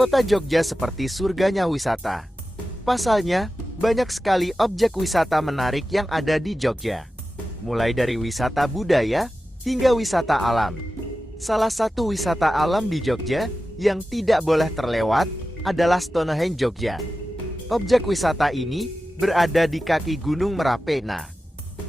Kota Jogja seperti surganya wisata. Pasalnya, banyak sekali objek wisata menarik yang ada di Jogja. Mulai dari wisata budaya hingga wisata alam. Salah satu wisata alam di Jogja yang tidak boleh terlewat adalah Stonehenge Jogja. Objek wisata ini berada di kaki Gunung Merape. Nah,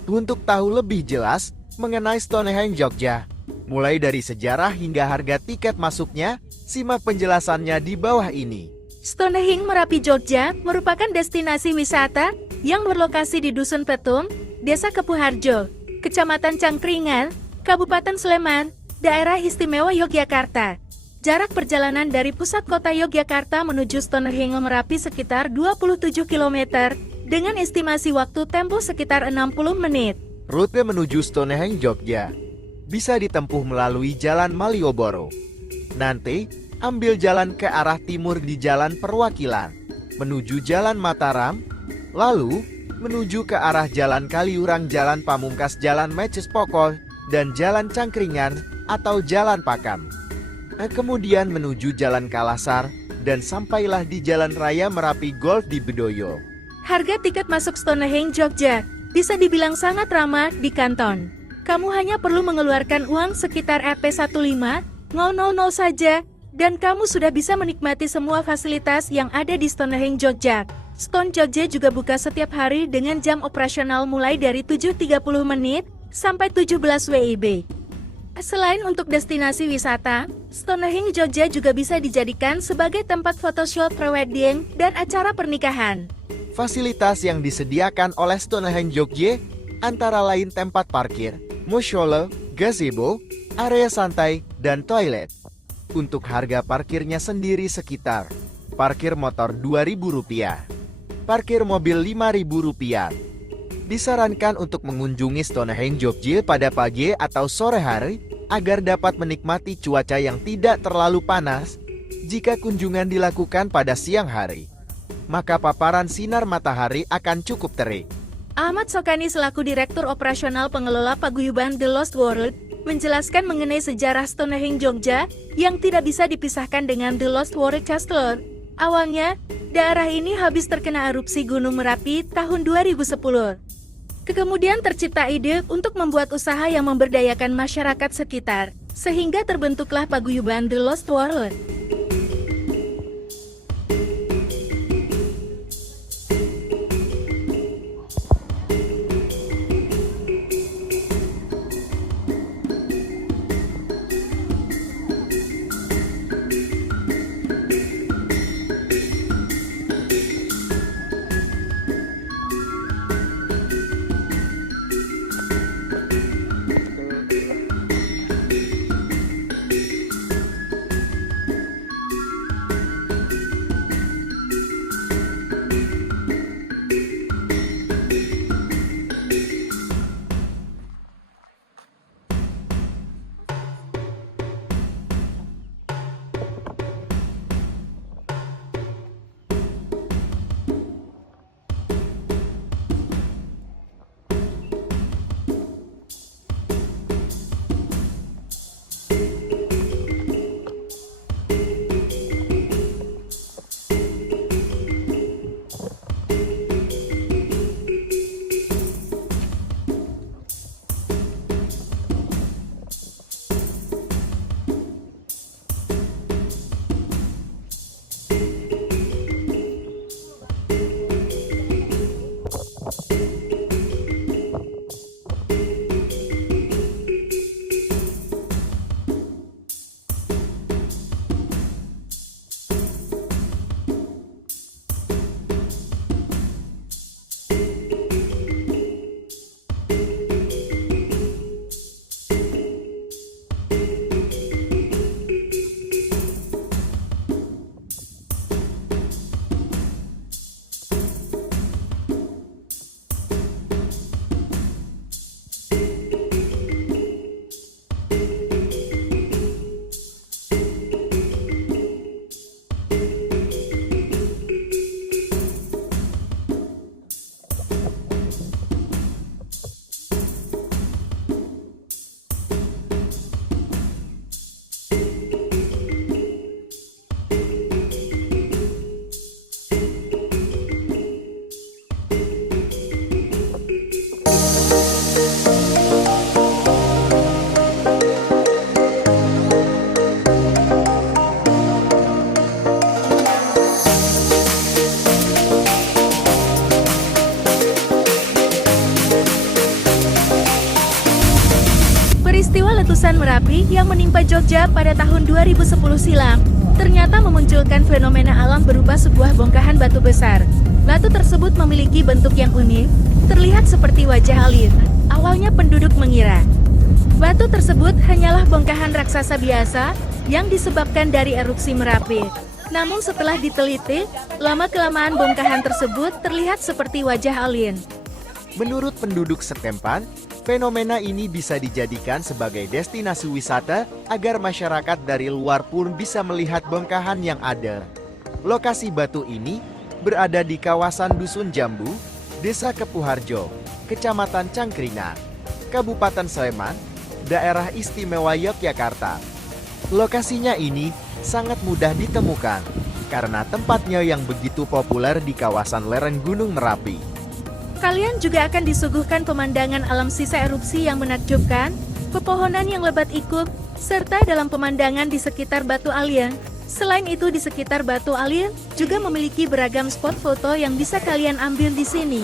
untuk tahu lebih jelas mengenai Stonehenge Jogja, mulai dari sejarah hingga harga tiket masuknya, simak penjelasannya di bawah ini. Stonehenge Merapi Jogja merupakan destinasi wisata yang berlokasi di Dusun Petung, Desa Kepuharjo, Kecamatan Cangkringan, Kabupaten Sleman, Daerah Istimewa Yogyakarta. Jarak perjalanan dari pusat kota Yogyakarta menuju Stonehenge Merapi sekitar 27 km, dengan estimasi waktu tempuh sekitar 60 menit. Rute menuju Stonehenge Jogja bisa ditempuh melalui Jalan Malioboro. Nanti, ambil jalan ke arah timur di Jalan Perwakilan, menuju Jalan Mataram, lalu menuju ke arah Jalan Kaliurang, Jalan Pamungkas, Jalan Meces Pokol, dan Jalan Cangkringan atau Jalan Pakam. Kemudian menuju Jalan Kalasar, dan sampailah di Jalan Raya Merapi Golf di Bedoyo. Harga tiket masuk Stonehenge Jogja bisa dibilang sangat ramah di kantong. Kamu hanya perlu mengeluarkan uang sekitar Rp15.000 saja, dan kamu sudah bisa menikmati semua fasilitas yang ada di Stonehenge Jogja. Stone Jogja juga buka setiap hari dengan jam operasional mulai dari 7.30 menit sampai 17 WIB. Selain untuk destinasi wisata, Stonehenge Jogja juga bisa dijadikan sebagai tempat photoshoot prewedding dan acara pernikahan. Fasilitas yang disediakan oleh Stonehenge Jogja antara lain tempat parkir, mushola, gazebo, area santai, dan toilet. Untuk harga parkirnya sendiri sekitar parkir motor Rp2.000, parkir mobil Rp5.000. Disarankan untuk mengunjungi Stonehenge Jogja pada pagi atau sore hari agar dapat menikmati cuaca yang tidak terlalu panas. Jika kunjungan dilakukan pada siang hari, maka paparan sinar matahari akan cukup terik. Ahmad Sokani selaku Direktur Operasional Pengelola Paguyuban The Lost World menjelaskan mengenai sejarah Stonehenge Jogja yang tidak bisa dipisahkan dengan The Lost World Castle. Awalnya, daerah ini habis terkena erupsi Gunung Merapi tahun 2010. Kemudian tercipta ide untuk membuat usaha yang memberdayakan masyarakat sekitar, sehingga terbentuklah Paguyuban The Lost World. Peristiwa letusan Merapi yang menimpa Jogja pada tahun 2010 silam ternyata memunculkan fenomena alam berupa sebuah bongkahan batu besar. Batu tersebut memiliki bentuk yang unik, terlihat seperti wajah alien. Awalnya penduduk mengira batu tersebut hanyalah bongkahan raksasa biasa yang disebabkan dari erupsi Merapi. Namun setelah diteliti, lama-kelamaan bongkahan tersebut terlihat seperti wajah alien. Menurut penduduk setempat, fenomena ini bisa dijadikan sebagai destinasi wisata agar masyarakat dari luar pun bisa melihat bongkahan yang ada. Lokasi batu ini berada di kawasan Dusun Jambu, Desa Kepuharjo, Kecamatan Cangkringan, Kabupaten Sleman, Daerah Istimewa Yogyakarta. Lokasinya ini sangat mudah ditemukan karena tempatnya yang begitu populer di kawasan lereng Gunung Merapi. Kalian juga akan disuguhkan pemandangan alam sisa erupsi yang menakjubkan, pepohonan yang lebat ikut, serta dalam pemandangan di sekitar batu alien. Selain itu di sekitar batu alien juga memiliki beragam spot foto yang bisa kalian ambil di sini.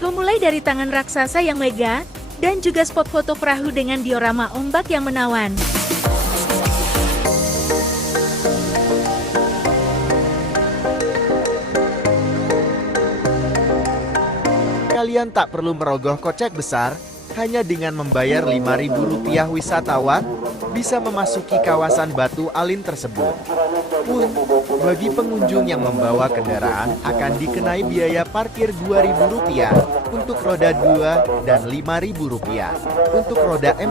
Memulai dari tangan raksasa yang megah, dan juga spot foto perahu dengan diorama ombak yang menawan. Kalian tak perlu merogoh kocek besar, hanya dengan membayar Rp5.000 wisatawan bisa memasuki kawasan batu alin tersebut. Pun, bagi pengunjung yang membawa kendaraan akan dikenai biaya parkir Rp2.000 untuk roda 2 dan Rp5.000 untuk roda 4.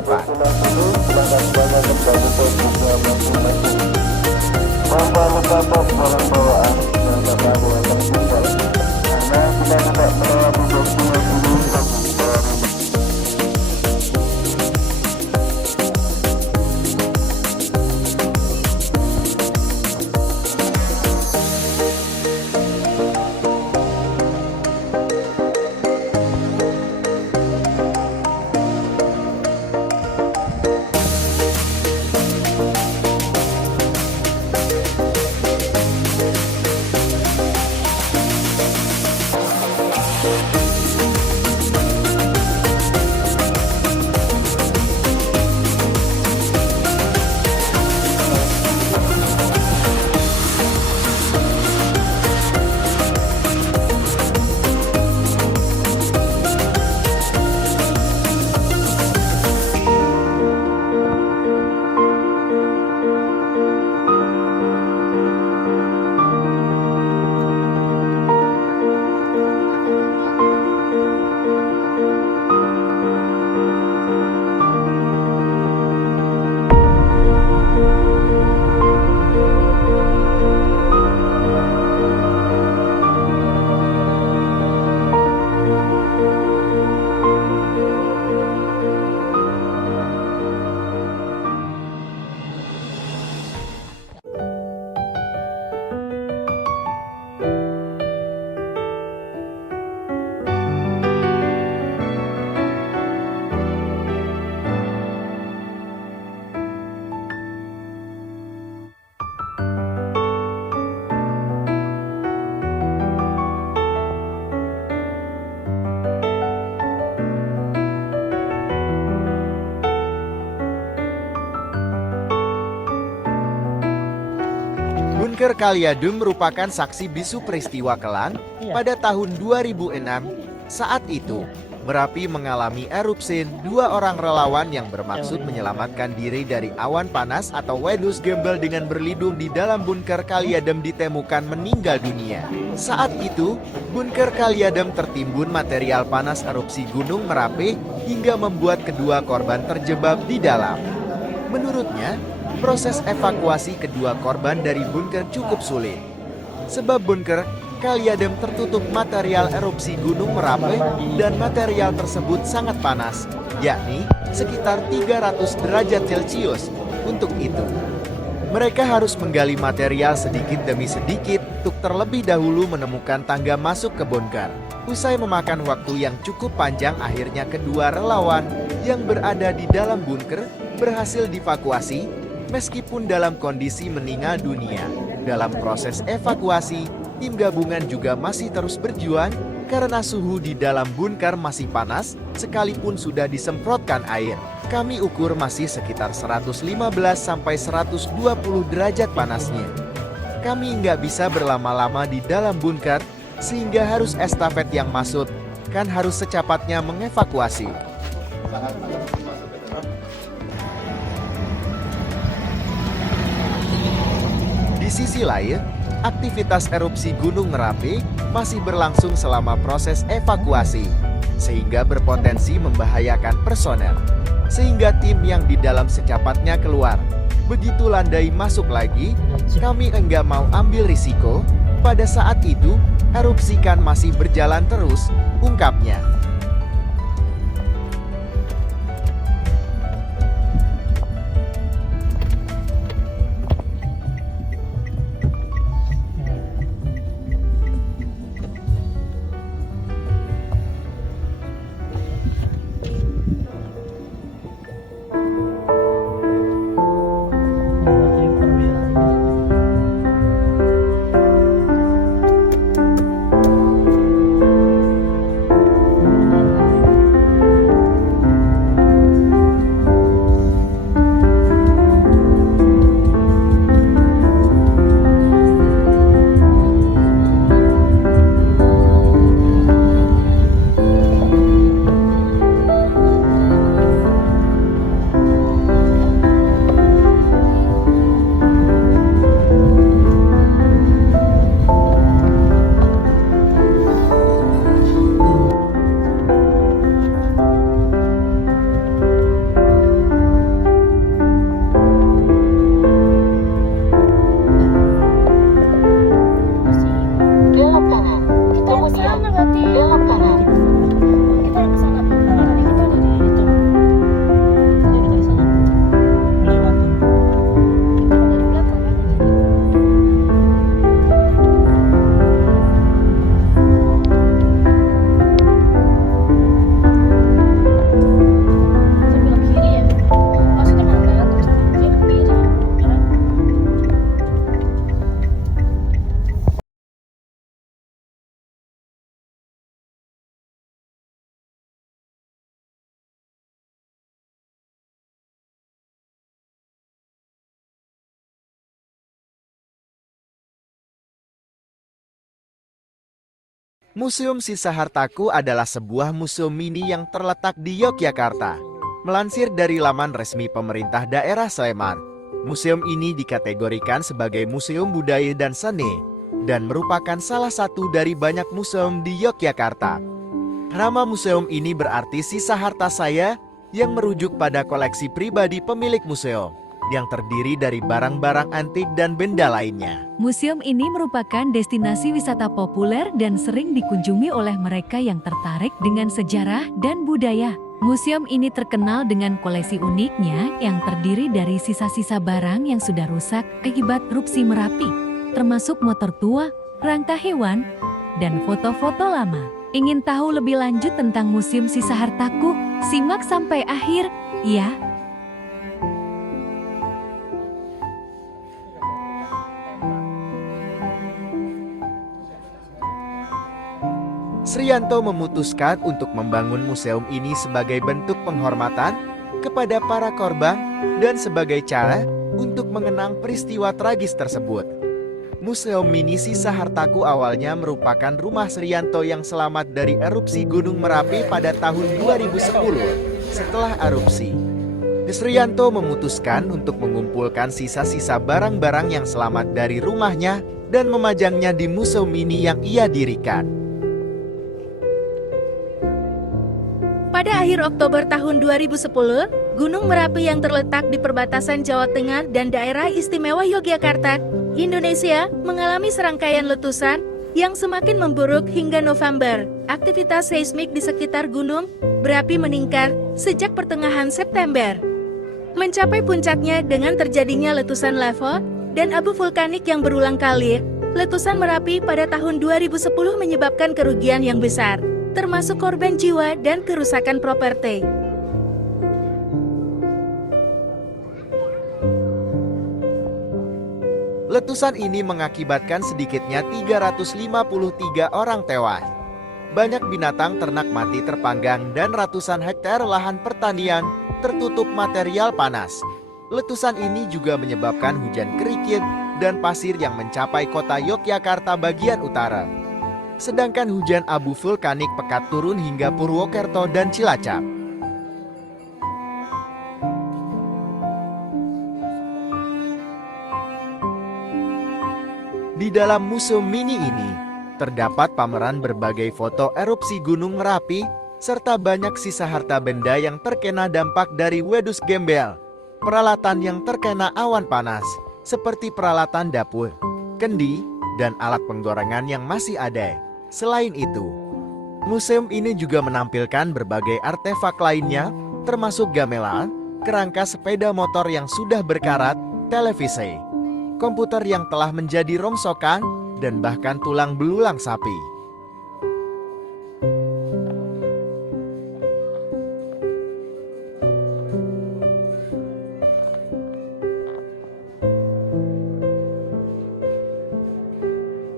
Bunker Kaliadem merupakan saksi bisu peristiwa kelam pada tahun 2006. Saat itu, Merapi mengalami erupsi. 2 orang relawan yang bermaksud menyelamatkan diri dari awan panas atau wedus gembel dengan berlindung di dalam bunker Kaliadem ditemukan meninggal dunia. Saat itu, bunker Kaliadem tertimbun material panas erupsi Gunung Merapi hingga membuat kedua korban terjebak di dalam. Menurutnya, proses evakuasi kedua korban dari bunker cukup sulit. Sebab bunker Kaliadem tertutup material erupsi Gunung Merapi dan material tersebut sangat panas, yakni sekitar 300 derajat Celcius. Untuk itu, mereka harus menggali material sedikit demi sedikit untuk terlebih dahulu menemukan tangga masuk ke bunker. Usai memakan waktu yang cukup panjang, akhirnya kedua relawan yang berada di dalam bunker berhasil dievakuasi meskipun dalam kondisi meninggal dunia. Dalam proses evakuasi, tim gabungan juga masih terus berjuang karena suhu di dalam bunker masih panas sekalipun sudah disemprotkan air. Kami ukur masih sekitar 115 sampai 120 derajat panasnya. Kami nggak bisa berlama-lama di dalam bunker, sehingga harus estafet yang masuk, kan harus secepatnya mengevakuasi. Di sisi lain, aktivitas erupsi Gunung Merapi masih berlangsung selama proses evakuasi, sehingga berpotensi membahayakan personel. Sehingga tim yang di dalam secepatnya keluar. Begitu landai masuk lagi, kami enggak mau ambil risiko. Pada saat itu, erupsi kan masih berjalan terus, ungkapnya. Museum Sisa Hartaku adalah sebuah museum mini yang terletak di Yogyakarta. Melansir dari laman resmi pemerintah daerah Sleman, museum ini dikategorikan sebagai museum budaya dan seni, dan merupakan salah satu dari banyak museum di Yogyakarta. Nama museum ini berarti sisa harta saya, yang merujuk pada koleksi pribadi pemilik museum, yang terdiri dari barang-barang antik dan benda lainnya. Museum ini merupakan destinasi wisata populer dan sering dikunjungi oleh mereka yang tertarik dengan sejarah dan budaya. Museum ini terkenal dengan koleksi uniknya yang terdiri dari sisa-sisa barang yang sudah rusak akibat erupsi Merapi, termasuk motor tua, rangka hewan, dan foto-foto lama. Ingin tahu lebih lanjut tentang Museum Sisa Hartaku? Simak sampai akhir, ya. Srianto memutuskan untuk membangun museum ini sebagai bentuk penghormatan kepada para korban dan sebagai cara untuk mengenang peristiwa tragis tersebut. Museum Mini Sisa Hartaku awalnya merupakan rumah Srianto yang selamat dari erupsi Gunung Merapi pada tahun 2010. Setelah erupsi, Srianto memutuskan untuk mengumpulkan sisa-sisa barang-barang yang selamat dari rumahnya dan memajangnya di museum ini yang ia dirikan. Pada akhir Oktober tahun 2010, Gunung Merapi yang terletak di perbatasan Jawa Tengah dan Daerah Istimewa Yogyakarta, Indonesia, mengalami serangkaian letusan yang semakin memburuk hingga November. Aktivitas seismik di sekitar gunung berapi meningkat sejak pertengahan September, mencapai puncaknya dengan terjadinya letusan lava dan abu vulkanik yang berulang kali. Letusan Merapi pada tahun 2010 menyebabkan kerugian yang besar, termasuk korban jiwa dan kerusakan properti. Letusan ini mengakibatkan sedikitnya 353 orang tewas. Banyak binatang ternak mati terpanggang dan ratusan hektar lahan pertanian tertutup material panas. Letusan ini juga menyebabkan hujan kerikil dan pasir yang mencapai kota Yogyakarta bagian utara. Sedangkan hujan abu vulkanik pekat turun hingga Purwokerto dan Cilacap. Di dalam museum mini ini, terdapat pameran berbagai foto erupsi Gunung Merapi, serta banyak sisa harta benda yang terkena dampak dari wedus gembel. Peralatan yang terkena awan panas, seperti peralatan dapur, kendi, dan alat penggorengan yang masih ada. Selain itu, museum ini juga menampilkan berbagai artefak lainnya, termasuk gamelan, kerangka sepeda motor yang sudah berkarat, televisi, komputer yang telah menjadi rongsokan, dan bahkan tulang belulang sapi.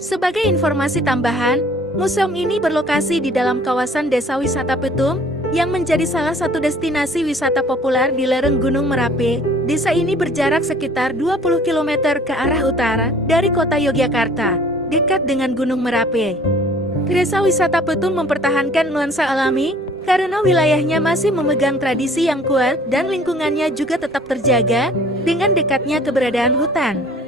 Sebagai informasi tambahan, museum ini berlokasi di dalam kawasan Desa Wisata Petum yang menjadi salah satu destinasi wisata populer di lereng Gunung Merapi. Desa ini berjarak sekitar 20 km ke arah utara dari kota Yogyakarta, dekat dengan Gunung Merapi. Desa Wisata Petum mempertahankan nuansa alami karena wilayahnya masih memegang tradisi yang kuat dan lingkungannya juga tetap terjaga dengan dekatnya keberadaan hutan.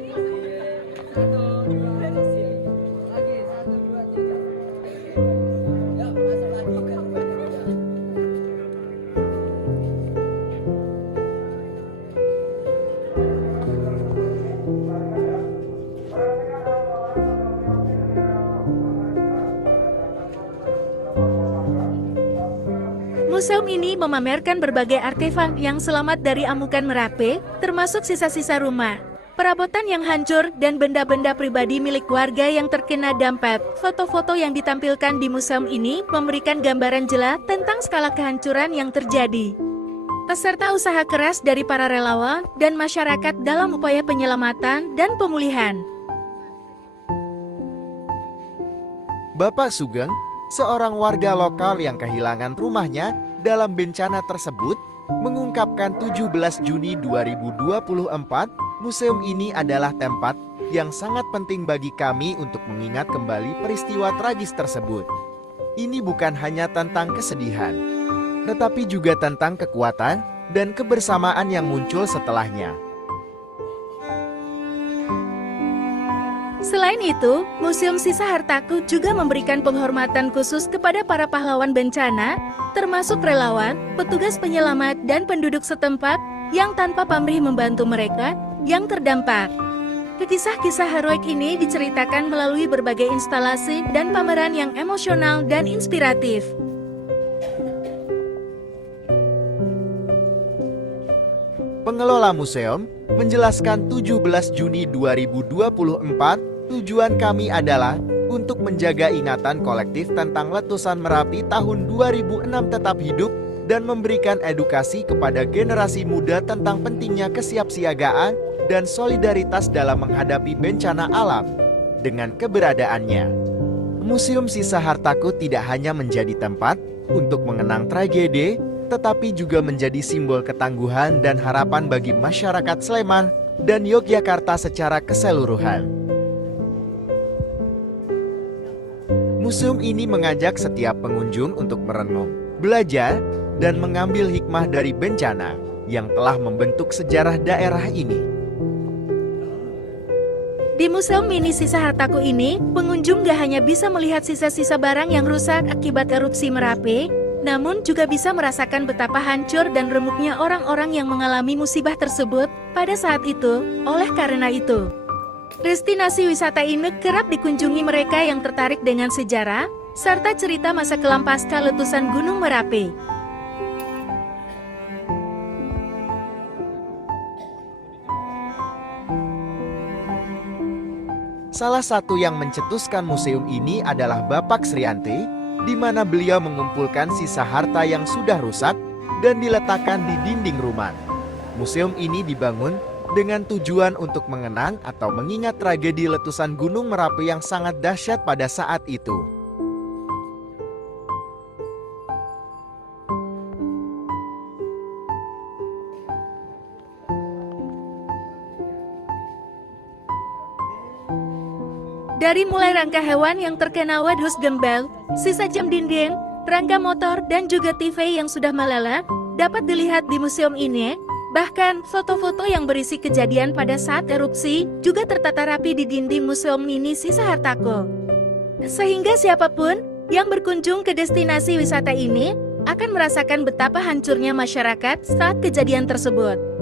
Museum ini memamerkan berbagai artefak yang selamat dari amukan Merapi, termasuk sisa-sisa rumah, perabotan yang hancur, dan benda-benda pribadi milik warga yang terkena dampak. Foto-foto yang ditampilkan di museum ini memberikan gambaran jelas tentang skala kehancuran yang terjadi, beserta usaha keras dari para relawan dan masyarakat dalam upaya penyelamatan dan pemulihan. Bapak Sugeng, seorang warga lokal yang kehilangan rumahnya dalam bencana tersebut, mengungkapkan 17 Juni 2024, museum ini adalah tempat yang sangat penting bagi kami untuk mengingat kembali peristiwa tragis tersebut. Ini bukan hanya tentang kesedihan, tetapi juga tentang kekuatan dan kebersamaan yang muncul setelahnya. Selain itu, Museum Sisa Hartaku juga memberikan penghormatan khusus kepada para pahlawan bencana, termasuk relawan, petugas penyelamat, dan penduduk setempat yang tanpa pamrih membantu mereka yang terdampak. Kisah-kisah heroik ini diceritakan melalui berbagai instalasi dan pameran yang emosional dan inspiratif. Pengelola museum menjelaskan 17 Juni 2024, tujuan kami adalah untuk menjaga ingatan kolektif tentang letusan Merapi tahun 2006 tetap hidup dan memberikan edukasi kepada generasi muda tentang pentingnya kesiapsiagaan dan solidaritas dalam menghadapi bencana alam. Dengan keberadaannya, Museum Sisa Hartaku tidak hanya menjadi tempat untuk mengenang tragedi, tetapi juga menjadi simbol ketangguhan dan harapan bagi masyarakat Sleman dan Yogyakarta secara keseluruhan. Museum ini mengajak setiap pengunjung untuk merenung, belajar, dan mengambil hikmah dari bencana yang telah membentuk sejarah daerah ini. Di Museum Mini Sisa Hartaku ini, pengunjung gak hanya bisa melihat sisa-sisa barang yang rusak akibat erupsi Merapi, namun juga bisa merasakan betapa hancur dan remuknya orang-orang yang mengalami musibah tersebut pada saat itu. Oleh karena itu, destinasi wisata ini kerap dikunjungi mereka yang tertarik dengan sejarah, serta cerita masa kelam pasca letusan Gunung Merapi. Salah satu yang mencetuskan museum ini adalah Bapak Srianti, di mana beliau mengumpulkan sisa harta yang sudah rusak dan diletakkan di dinding rumah. Museum ini dibangun dengan tujuan untuk mengenang atau mengingat tragedi letusan Gunung Merapi yang sangat dahsyat pada saat itu. Dari mulai rangka hewan yang terkena wadhus gembel, sisa jam dinding, rangka motor dan juga TV yang sudah meleleh, dapat dilihat di museum ini. Bahkan, foto-foto yang berisi kejadian pada saat erupsi juga tertata rapi di dinding museum mini sisa hartaku. Sehingga siapapun yang berkunjung ke destinasi wisata ini akan merasakan betapa hancurnya masyarakat saat kejadian tersebut.